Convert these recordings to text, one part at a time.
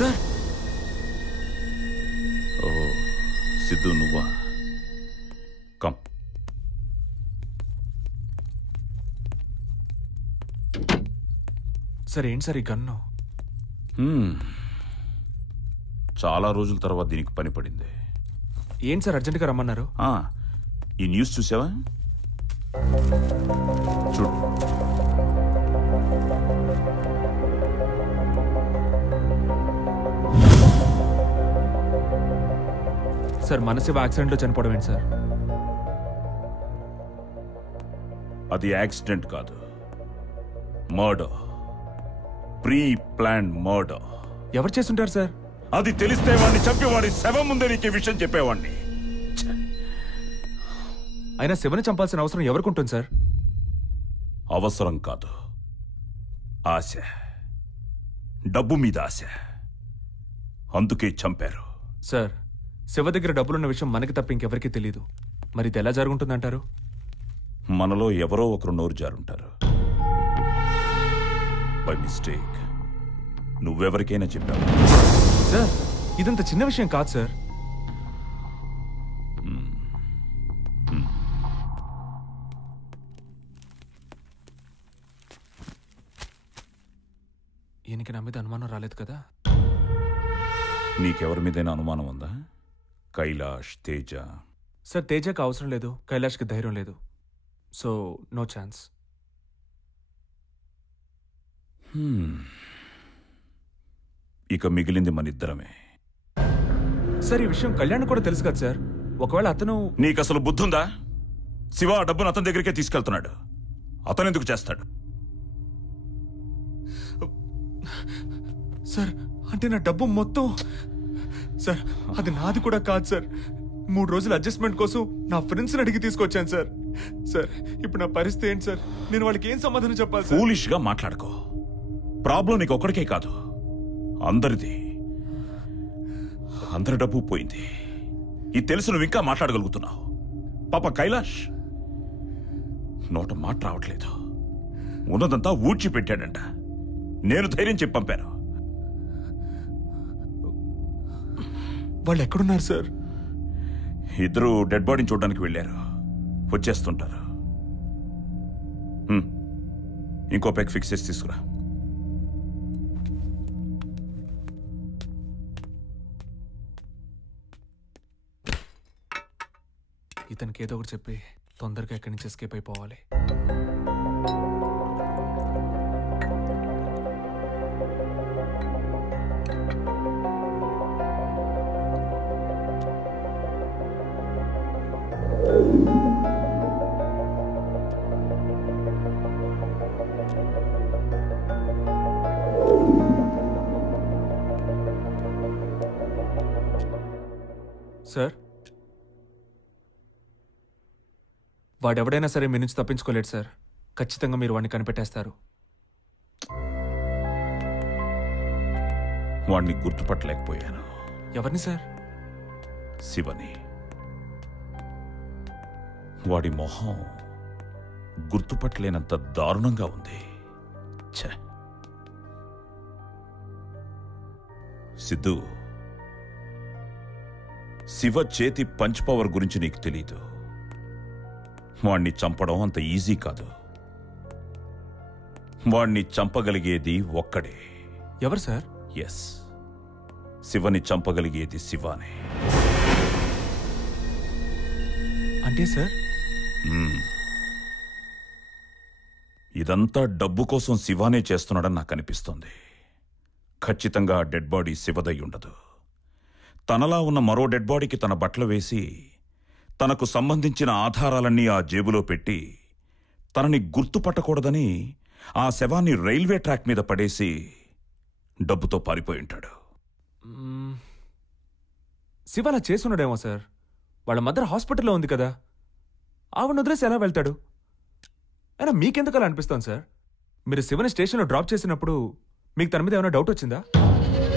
Sir. ఓ సిద్ధు నువ్వా? Come. Sir ఏంటి sir ఈ గన్ను? చాలా రోజుల తర్వాత దీనికి పని పడింది. ఏంటి సార్ అర్జెంటుగా రమ్మన్నారు? ఈ న్యూస్ చూసావా? చూడు. సార్ మనసివ యాక్సిడెంట్లో చనిపోవడం ఏంటి సార్? అది యాక్సిడెంట్ కాదు, మర్డర్. Pre plan murder. ఎవరు చేస్తుంటారు సార్? అది తెలిస్తే వాడిని చంపేవాడి శవం ముందే నీకు విషయం చెప్పేవాడిని. అయినా శివని చంపాల్సిన అవసరం ఎవరికి ఉంటుంది సార్? అవసరం కాదు, ఆశ. డబ్బు మీద ఆశ. అందుకే చంపారు. సార్ శివ దగ్గర డబ్బులున్న విషయం మనకి తప్ప ఇంకెవరికీ తెలియదు. మరి ఇది ఎలా జరుగుతుందంటారు? మనలో ఎవరో ఒకరు నోరు జారుంటారు. బై మిస్టేక్ నువ్వెవరికైనా చెప్పావు. సార్ ఇదంత చిన్న విషయం కాదు సార్. ఈయనకి నా మీద అనుమానం రాలేదు కదా? నీకెవరి మీదైనా అనుమానం ఉందా? కైలాష్, తేజ? సార్ తేజకి అవసరం లేదు, కైలాష్కి ధైర్యం లేదు. So no chance. ఇక మిగిలింది మన ఇద్దరమే. సార్ ఈ విషయం కళ్యాణ్ కూడా తెలుసు కదా సార్. ఒకవేళ అతను... నీకు అసలు బుద్ధుందా? శివ ఆ డబ్బును అతని దగ్గరికే తీసుకెళ్తున్నాడు. అతను ఎందుకు చేస్తాడు? సార్ అంటే నా డబ్బు మొత్తం... సార్ అది నాది కూడా కాదు సార్. 3 రోజుల అడ్జస్ట్మెంట్ కోసం నా ఫ్రెండ్స్ని అడిగి తీసుకొచ్చాను సార్. సార్ ఇప్పుడు నా పరిస్థితి ఏంటి సార్? నేను వాళ్ళకి ఏం సమాధానం చెప్పాలి? ఫూలిష్ గా మాట్లాడుకో. ప్రాబ్లం నీకు ఒక్కడికే కాదు, అందరిది. అందరి డబ్బు పోయింది. ఇది తెలుసు నువ్వు ఇంకా మాట్లాడగలుగుతున్నావు. పాప కైలాష్ నోట మాట రావట్లేదు. ఉన్నదంతా ఊడ్చిపెట్టాడంట. నేను ధైర్యం చెప్పి పంపాను. వాళ్ళు ఎక్కడున్నారు సార్? ఇద్దరు డెడ్ బాడీని చూడడానికి వెళ్ళారు. వచ్చేస్తుంటారు. ఇంకో పెగ్ ఫిక్స్ చేసి తీసుకురా. ఇతనికి ఏదో ఒకటి చెప్పి తొందరగా ఎక్కడి నుంచి ఎస్కేప్ అయిపోవాలి. సార్ వాడెవడైనా సరే మీ నుంచి తప్పించుకోలేడు సార్. ఖచ్చితంగా మీరు వాడిని కనిపెట్టేస్తారు. వాడిని గుర్తుపట్టలేకపోయాను. ఎవరిని సార్? శివని. వాడి మొహం గుర్తుపట్టలేనంత దారుణంగా ఉంది. సిద్ధు, శివ చేతి పంచ్ పవర్ గురించి నీకు తెలీదు. వాణ్ణి చంపడం అంత ఈజీ కాదు. వాణ్ణి చంపగలిగేది ఒక్కడే. ఎవరు సార్? ఎస్, శివని చంపగలిగేది శివానే. అంటే సార్ ఇదంతా డబ్బు కోసం శివానే చేస్తున్నాడని నాకు అనిపిస్తుంది. ఖచ్చితంగా డెడ్ బాడీ శివదై ఉండదు. తనలా ఉన్న మరో డెడ్ బాడీకి తన బట్టలు వేసి తనకు సంబంధించిన ఆధారాలన్నీ ఆ జేబులో పెట్టి తనని గుర్తుపట్టకూడదని ఆ శవాన్ని రైల్వే ట్రాక్ మీద పడేసి డబ్బుతో పారిపోయి ఉంటాడు. శివ అలా చేసున్నాడేమో సార్. వాళ్ళ మదర్ హాస్పిటల్లో ఉంది కదా, ఆవిడ వదిలేసి ఎలా వెళ్తాడు? అయినా మీకెందుకు అలా అనిపిస్తాను సార్? మీరు శివని స్టేషన్లో డ్రాప్ చేసినప్పుడు మీకు తన మీద ఏమైనా డౌట్ వచ్చిందా?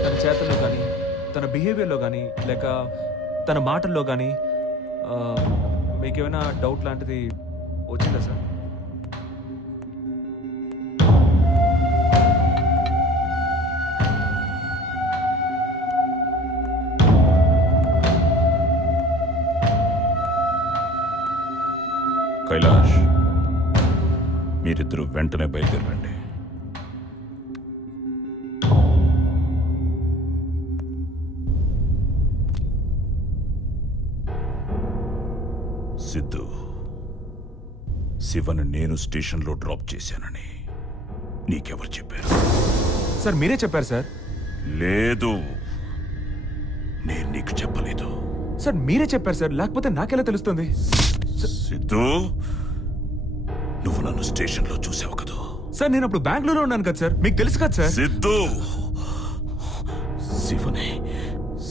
తన చేతల్లో కానీ, తన బిహేవియర్లో కానీ, లేక తన మాటల్లో కానీ మీకేమైనా డౌట్ లాంటిది వచ్చిందా సార్? మీరిద్దరూ వెంటనే బయలుదేరండి. సిద్ధు, శివను నేను స్టేషన్లో డ్రాప్ చేశానని నీకెవరు చెప్పారు? సార్ మీరే చెప్పారు సార్. లేదు, నేను నీకు చెప్పలేదు. సార్ మీరే చెప్పారు సార్, లేకపోతే నాకెలా తెలుస్తుంది? సిద్ధు, నువ్వు నన్ను స్టేషన్లో చూసావు కదా? సార్ నేను అప్పుడు బెంగళూరులో ఉన్నాను కదా సార్, మీకు తెలుసు కదా సార్. సిద్ధు,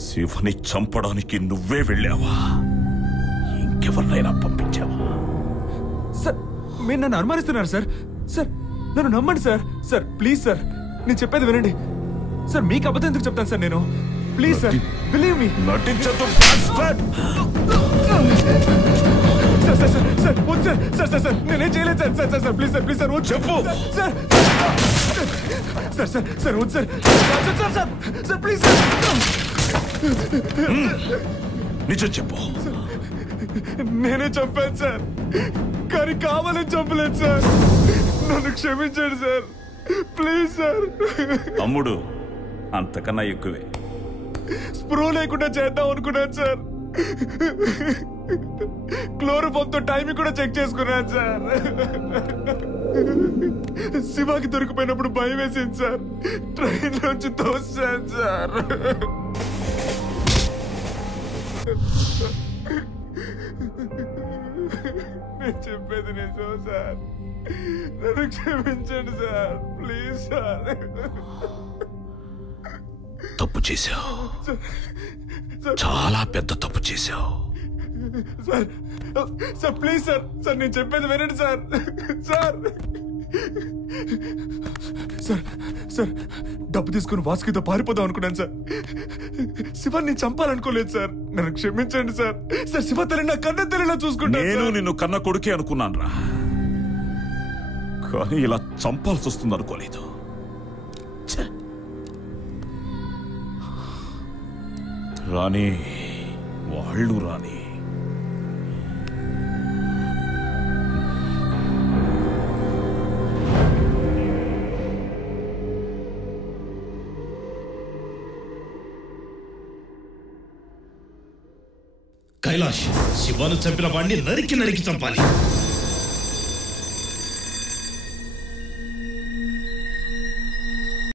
శివని చంపడానికి నువ్వే వెళ్ళావా? ఇంకెవరినైనా పంపించావా? సార్ మీరు నన్ను అనుమానిస్తున్నారు సార్. సార్ నన్ను నమ్మండి సార్. సార్ ప్లీజ్ సార్, నేను చెప్పేది వినండి సార్. మీకు అబద్ధం ఎందుకు చెప్తాను సార్ నేను? Please sir, believe me. నటించదు. సార్ సార్ సార్ సార్ వద్దు సార్. సార్ సార్ సార్ నేనేం చేయలేదు sir. Sir sir sir please sir, please sir వద్దు. చెప్పు. సార్ సార్ సార్ సార్ వద్దు sir. Sir sir sir sir please sir. నిజం చెప్పు. నేనే చంపాను సార్, కానీ కావాలని చంపలేదు సార్. నన్ను క్షమించండి సార్, ప్లీజ్ సార్. తమ్ముడు, అంతకన్నా ఎక్కువే. స్ప్రో లేకుండా చేద్దాం అనుకున్నాను సార్. క్లోరోఫామ్ తో టైమింగ్ కూడా చెక్ చేసుకున్నాను సార్. శివాకి దొరికిపోయినప్పుడు భయం వేసింది సార్. ట్రైన్ నుంచి తోసాను సార్. నేను చెప్పేది నిజం సార్, నన్ను క్షమించండి సార్, ప్లీజ్ సార్. తప్పు చేశావు, చాలా పెద్ద తప్పు చేశావు. Sir sir please sir. Sir నేను చెప్పేది వినండి సార్. సార్ సార్ సార్ డబ్బు తీసుకుని వాసుకితో పారిపోదాం అనుకున్నాను సార్. శివాన్ని చంపాలనుకోలేదు సార్, నన్ను క్షమించండి సార్. సార్ శివ తల్లి నా కన్న తల్లిలా చూసుకుంటాను. నేను నిన్ను కన్న కొడుకే అనుకున్నాను రా, కానీ ఇలా చంపాల్సి వస్తుంది అనుకోలేదు. రాణి, వాళ్ళు రాణి. కైలాష్, శివను చంపిన వాడిని నరికి చంపాలి.